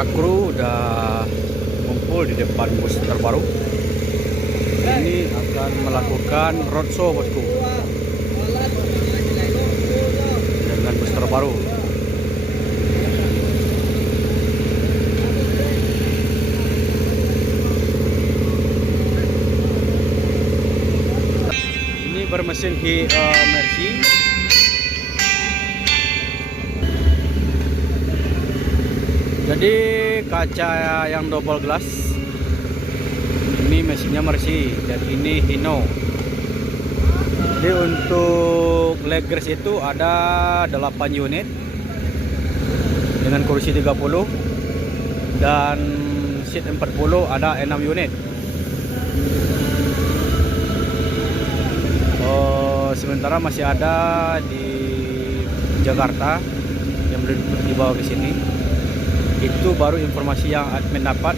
para kru udah kumpul di depan bus terbaru. Ini akan melakukan roadshow bosku dengan bus terbaru. Ini bermesin Mercy. Jadi kaca yang double glass. Ini mesinnya Mercy dan ini Hino. Jadi untuk leg rest itu ada 8 unit dengan kursi 30 dan seat 40 ada 6 unit. Sementara masih ada di Jakarta yang belum dibawa ke sini. Itu baru informasi yang admin dapat.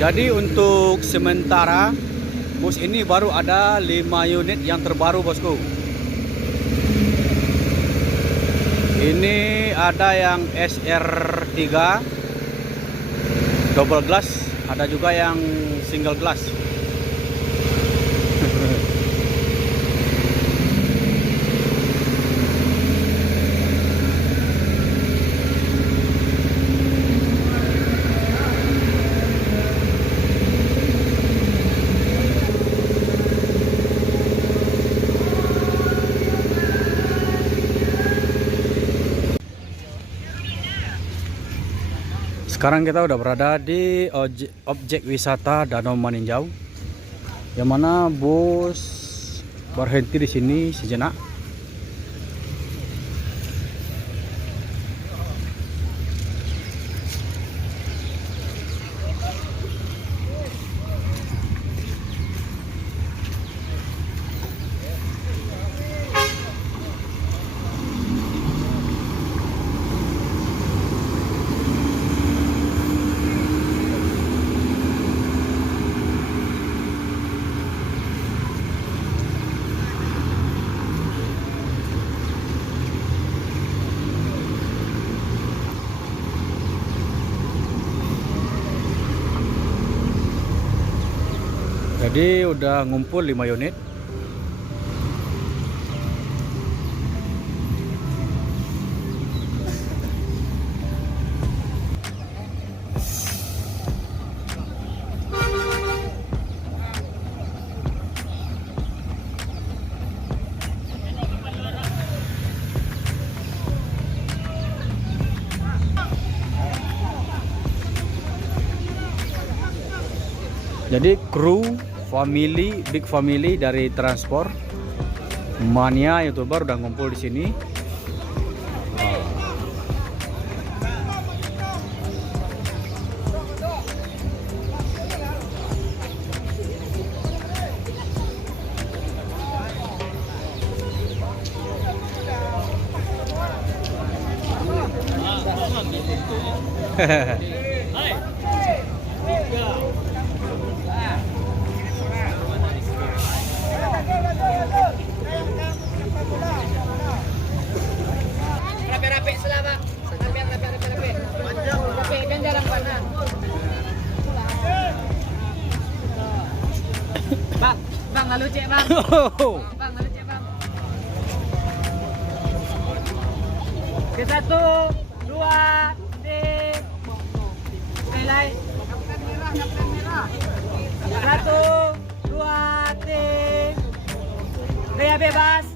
Jadi untuk sementara bus ini baru ada 5 unit yang terbaru bosku. Ini ada yang SR3 double glass, ada juga yang single glass. Sekarang kita udah berada di objek wisata Danau Maninjau, yang mana bus berhenti di sini sejenak. Jadi udah ngumpul 5 unit. Jadi kru family, big family dari transport mania YouTuber udah ngumpul di sini. Rapi-rapi selama. Rapi kan jarang panas. Bang, lalu cek bang. Bang, lalu cek bang. Ke 1, 2, 3. mulai. Kapten merah. 1, 2, 3. Gaya bebas.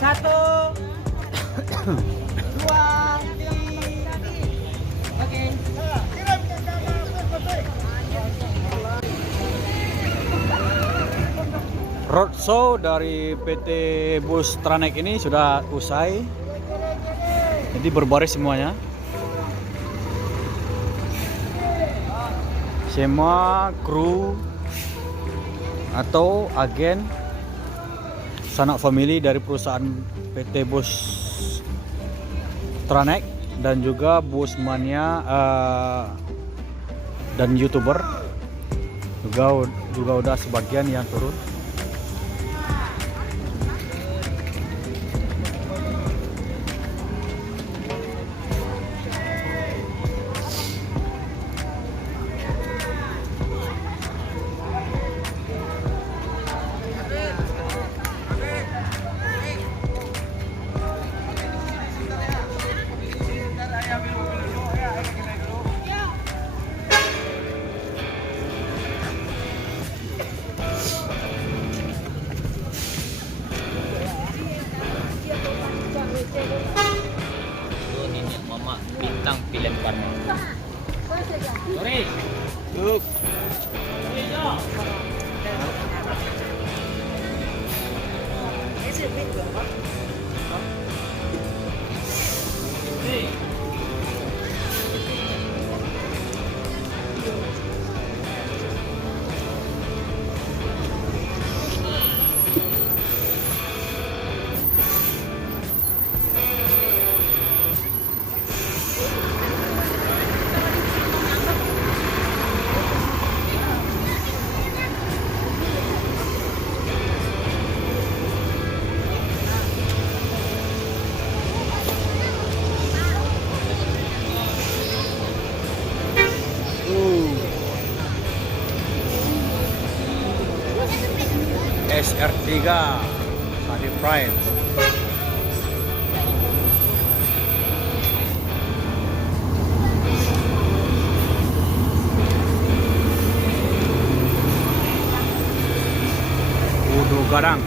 1, 2, 3. Oke. Roadshow dari PT Bus Tranek ini sudah usai. Jadi berbaris semuanya. Semua kru atau agen sanak famili dari perusahaan PT Bus Tranek dan juga busmania dan YouTuber juga udah sebagian yang turun. Ini mama bintang pilihan warna. Sorry. Yuk. SR3 Sadi Prime. Udu Gadang.